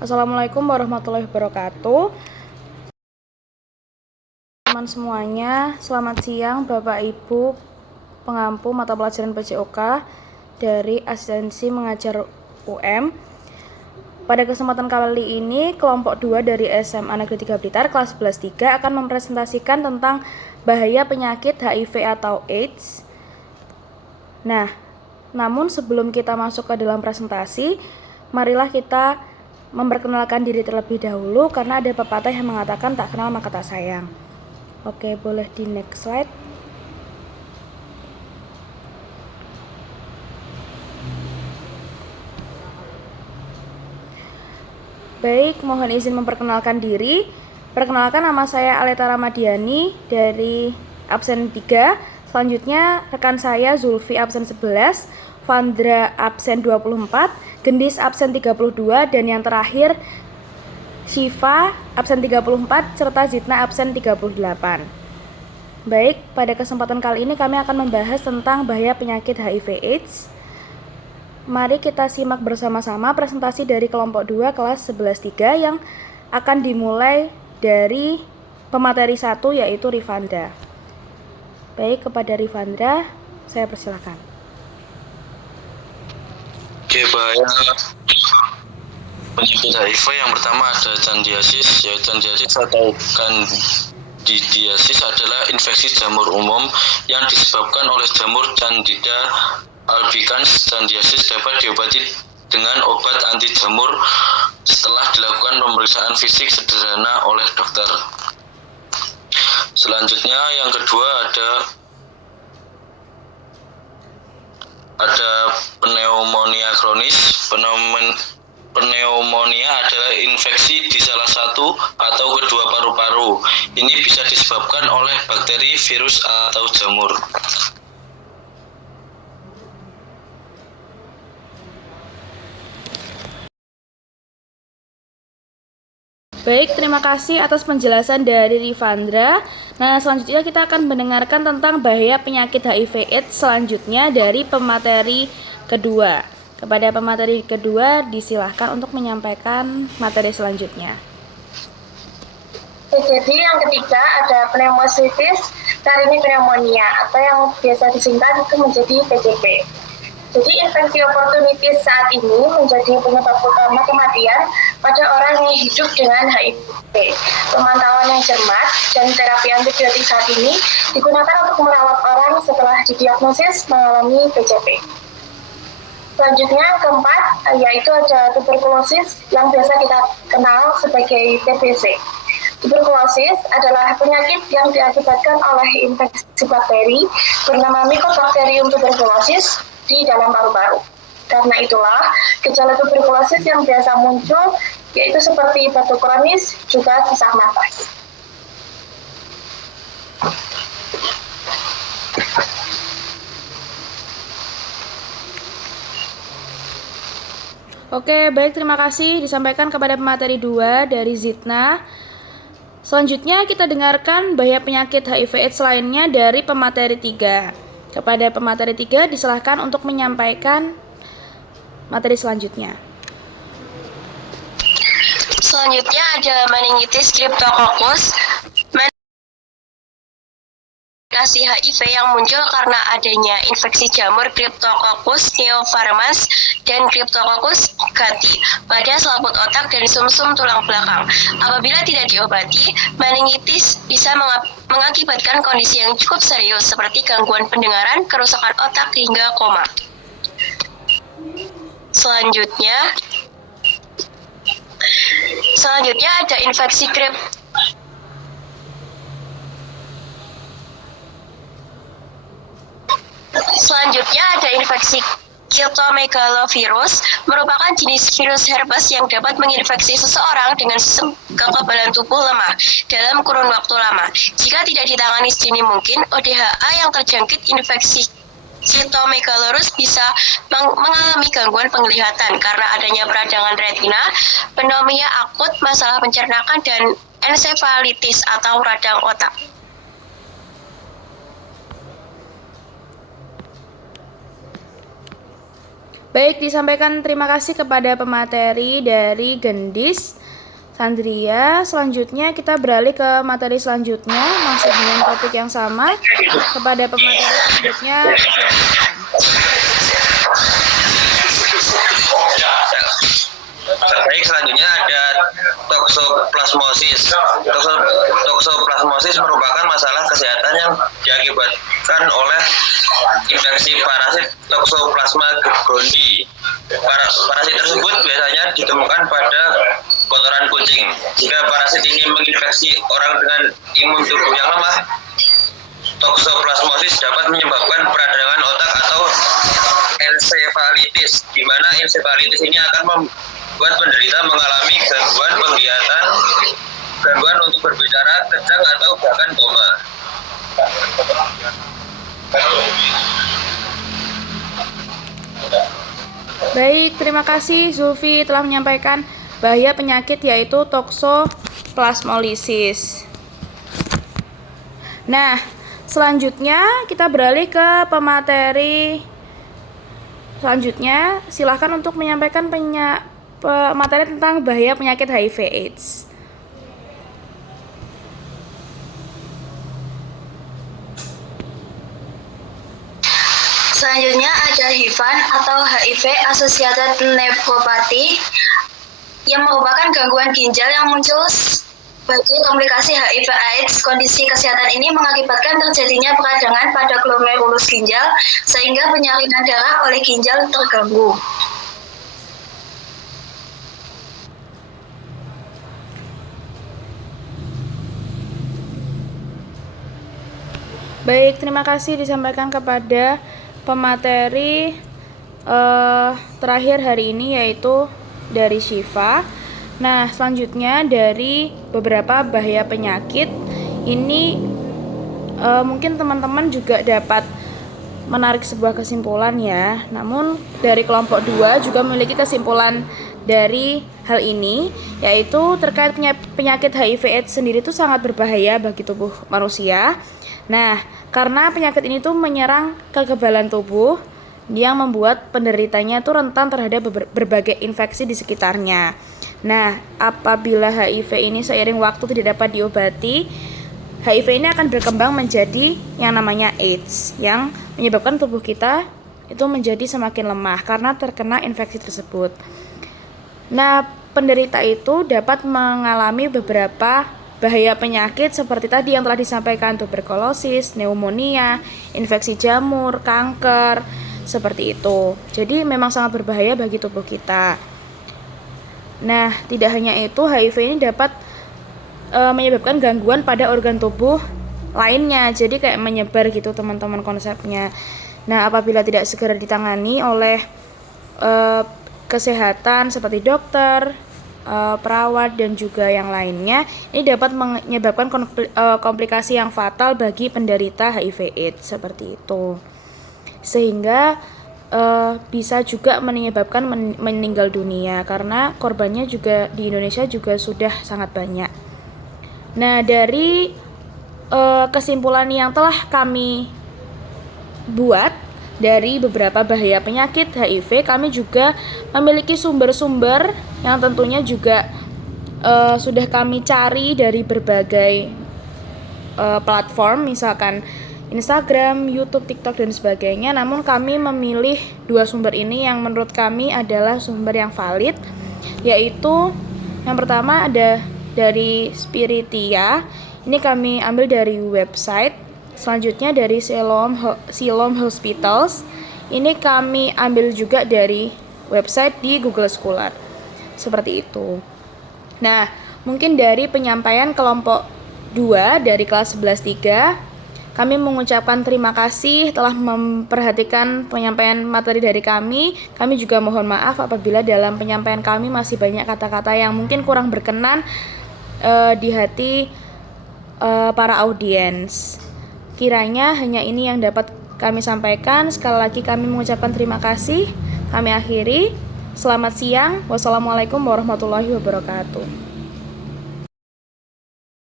Assalamualaikum warahmatullahi wabarakatuh. Teman semuanya, selamat siang Bapak Ibu pengampu mata pelajaran PJOK dari Asistensi Mengajar UM. Pada kesempatan kali ini, kelompok 2 dari SMA Negeri 3 Blitar kelas 11-3 akan mempresentasikan tentang bahaya penyakit HIV atau AIDS. Nah, namun sebelum kita masuk ke dalam presentasi, marilah kita memperkenalkan diri terlebih dahulu karena ada pepatah yang mengatakan tak kenal maka tak sayang. Oke, boleh di next slide. Baik, mohon izin memperkenalkan diri. Perkenalkan, nama saya Aleta Ramadiani dari absen 3. Selanjutnya rekan saya Zulfi absen 11, Vandra absen 24, Gendis absen 32, dan yang terakhir Syifa absen 34 serta Zitna absen 38. Baik, pada kesempatan kali ini kami akan membahas tentang bahaya penyakit HIV AIDS. Mari kita simak bersama-sama presentasi dari kelompok 2 kelas 11-3 yang akan dimulai dari pemateri 1 yaitu Rifanda. Baik, kepada Rifanda saya persilakan. Oke, bahaya penyakit HIV yang pertama ada candidiasis. Ya, candidiasis atau candidiasis adalah infeksi jamur umum yang disebabkan oleh jamur Candida albicans. Candidiasis dapat diobati dengan obat anti jamur setelah dilakukan pemeriksaan fisik sederhana oleh dokter. Selanjutnya yang kedua ada pneumonia kronis. Pneumonia adalah infeksi di salah satu atau kedua paru-paru. Ini bisa disebabkan oleh bakteri, virus, atau jamur. Baik, terima kasih atas penjelasan dari Rifandra. Nah, selanjutnya kita akan mendengarkan tentang bahaya penyakit HIV/AIDS selanjutnya dari pemateri kedua. Kepada pemateri kedua, disilahkan untuk menyampaikan materi selanjutnya. Jadi yang ketiga ada pneumocystis carinii pneumonia atau yang biasa disingkat itu menjadi PCP. Jadi infeksi oportunitis saat ini menjadi penyebab utama kematian pada orang yang hidup dengan HIV. Pemantauan yang cermat dan terapi antibiotik saat ini digunakan untuk merawat orang setelah didiagnosis mengalami PCP. Selanjutnya keempat, yaitu ada tuberkulosis yang biasa kita kenal sebagai TBC. Tuberkulosis adalah penyakit yang diakibatkan oleh infeksi bakteri bernama Mycobacterium tuberculosis di dalam paru-paru. Karena itulah, gejala tuberkulosis yang biasa muncul yaitu seperti batuk kronis, juga sesak napas. Oke, baik, terima kasih disampaikan kepada pemateri 2 dari Zitna. Selanjutnya kita dengarkan bahaya penyakit HIV/AIDS lainnya dari pemateri 3. Kepada pemateri 3 disilahkan untuk menyampaikan materi selanjutnya. Selanjutnya ada meningitis cryptococcus. Meningitis HIV yang muncul karena adanya infeksi jamur Cryptococcus neoformans dan Cryptococcus gattii pada selaput otak dan sumsum tulang belakang. Apabila tidak diobati, meningitis bisa mengakibatkan kondisi yang cukup serius seperti gangguan pendengaran, kerusakan otak, hingga koma. Selanjutnya ada infeksi cytomegalovirus, merupakan jenis virus herpes yang dapat menginfeksi seseorang dengan sistem kekebalan tubuh lemah dalam kurun waktu lama. Jika tidak ditangani sedini mungkin, ODHA yang terjangkit infeksi cytomegalovirus bisa mengalami gangguan penglihatan karena adanya peradangan retina, pneumonia akut, masalah pencernakan, dan ensefalitis atau radang otak. Baik, disampaikan terima kasih kepada pemateri dari Gendis, Sandria. Selanjutnya kita beralih ke materi selanjutnya, masih dengan topik yang sama. Kepada pemateri selanjutnya, Baik, selanjutnya ada toksoplasmosis. Toksoplasmosis merupakan masalah kesehatan yang diakibatkan oleh infeksi parasit Toxoplasma gondii. Parasit tersebut biasanya ditemukan pada kotoran kucing. Jika parasit ini menginfeksi orang dengan imun tubuh yang lemah, toksoplasmosis dapat menyebabkan peradangan otak atau ensefalitis, di mana ensefalitis ini akan membuat penderita mengalami gangguan penglihatan, gangguan untuk berbicara, kejang, atau bahkan koma. baik, terima kasih Zulfi telah menyampaikan bahaya penyakit yaitu toksoplasmolisis. Nah, selanjutnya kita beralih ke pemateri selanjutnya. Silahkan untuk menyampaikan materi tentang bahaya penyakit HIV/AIDS. Selanjutnya ada HIVAN atau HIV Associated Nephropathy yang merupakan gangguan ginjal yang muncul sebagai komplikasi HIV/AIDS. Kondisi kesehatan ini mengakibatkan terjadinya peradangan pada glomerulus ginjal sehingga penyalinan darah oleh ginjal terganggu. Baik, terima kasih disampaikan kepada pemateri terakhir hari ini yaitu dari Syifa. Nah, selanjutnya dari beberapa bahaya penyakit ini mungkin teman-teman juga dapat menarik sebuah kesimpulan ya. Namun dari kelompok 2 juga memiliki kesimpulan dari hal ini, yaitu terkait penyakit HIV/AIDS sendiri itu sangat berbahaya bagi tubuh manusia. Nah, karena penyakit ini tuh menyerang kekebalan tubuh yang membuat penderitanya tuh rentan terhadap berbagai infeksi di sekitarnya. Nah, apabila HIV ini seiring waktu tidak dapat diobati, HIV ini akan berkembang menjadi yang namanya AIDS, yang menyebabkan tubuh kita itu menjadi semakin lemah karena terkena infeksi tersebut. Nah, penderita itu dapat mengalami beberapa bahaya penyakit seperti tadi yang telah disampaikan, tuberkulosis, pneumonia, infeksi jamur, kanker, seperti itu. Jadi memang sangat berbahaya bagi tubuh kita. Nah, tidak hanya itu, HIV ini dapat menyebabkan gangguan pada organ tubuh lainnya. Jadi kayak menyebar gitu teman-teman konsepnya. Nah, apabila tidak segera ditangani oleh kesehatan seperti dokter, perawat dan juga yang lainnya, ini dapat menyebabkan komplikasi yang fatal bagi penderita HIV/AIDS seperti itu, sehingga bisa juga menyebabkan meninggal dunia karena korbannya juga di Indonesia juga sudah sangat banyak. Nah, dari kesimpulan yang telah kami buat dari beberapa bahaya penyakit HIV, kami juga memiliki sumber-sumber yang tentunya juga sudah kami cari dari berbagai platform, misalkan Instagram, YouTube, TikTok, dan sebagainya. Namun kami memilih 2 sumber ini yang menurut kami adalah sumber yang valid, yaitu yang pertama ada dari Spiritia. Ini kami ambil dari website. Selanjutnya dari Siloam Hospitals. Ini kami ambil juga dari website di Google Scholar. Seperti itu. Nah, mungkin dari penyampaian kelompok 2 dari kelas 11-3, kami mengucapkan terima kasih telah memperhatikan penyampaian materi dari kami. Kami juga mohon maaf apabila dalam penyampaian kami masih banyak kata-kata yang mungkin kurang berkenan di hati para audiens. Kiranya hanya ini yang dapat kami sampaikan. Sekali lagi kami mengucapkan terima kasih. Kami akhiri. Selamat siang. Wassalamualaikum warahmatullahi wabarakatuh.